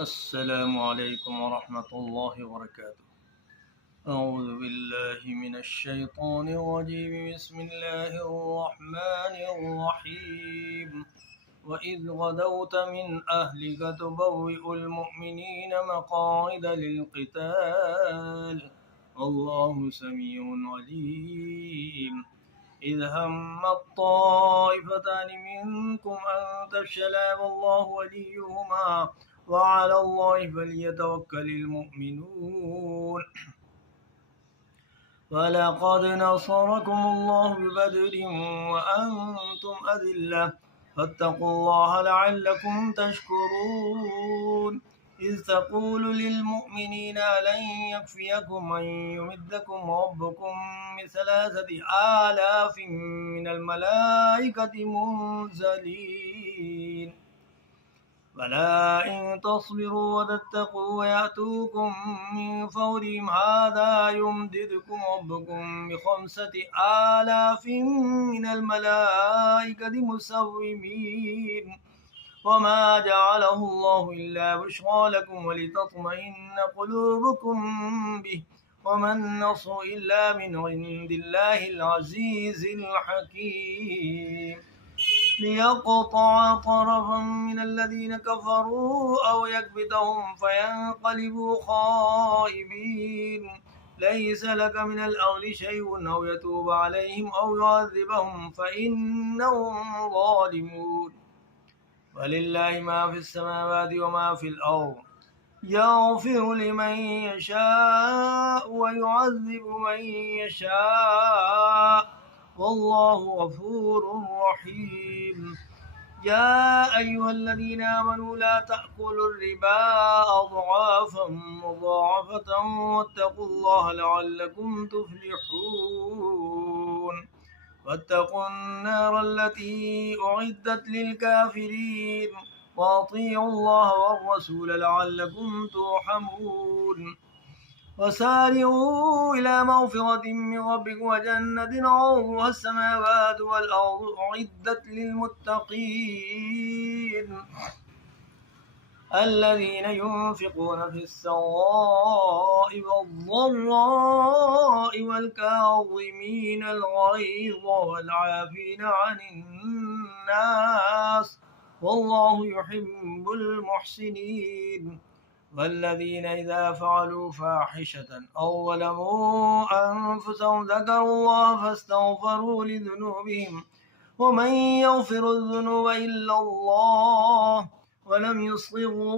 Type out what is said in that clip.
السلام عليكم ورحمة الله وبركاته. أعوذ بالله من الشيطان الرجيم. بسم الله الرحمن الرحيم. وإذ غدوت من أهلك تبوئ المؤمنين مقاعد للقتال والله سميع عليم. إذ هم الطائفتان منكم أن تفشلا والله وليهما وعلى الله فليتوكل المؤمنون. ولقد نصركم الله ببدر وأنتم أذلة فاتقوا الله لعلكم تشكرون. إذ تقول للمؤمنين ألن يكفيكم أن يمدكم ربكم ب3,000 من الملائكة منزلين بلى إن تصبروا وتتقوا ويأتوكم من فورهم هذا يمددكم ربكم ب5,000 من الملائكة مسومين وما جعله الله إلا بشرى لكم ولتطمئن قلوبكم به وما النصر إلا من عند الله العزيز الحكيم. ليقطع طرفا من الذين كفروا أو يكبتهم فينقلبوا خائبين. ليس لك من الأمر شيء أو يتوب عليهم أو يعذبهم فإنهم ظالمون. ولله ما في السماوات وما في الأرض يغفر لمن يشاء ويعذب من يشاء والله غفور رحيم. يا أيها الذين آمنوا لا تأكلوا الربا أضعافا مضاعفة واتقوا الله لعلكم تفلحون. واتقوا النار التي أعدت للكافرين وأطيعوا الله والرسول لعلكم ترحمون. وسارعوا إلى مغفرة من ربكم وجنة عرضها السماوات والأرض أعدت للمتقين الذين ينفقون في السراء والضراء والكاظمين الغيظ والعافين عن الناس والله يحب المحسنين. والذين إذا فعلوا فاحشة أو ظلموا أنفسهم ذكروا الله فاستغفروا لذنوبهم ومن يغفر الذنوب إلا الله ولم يصروا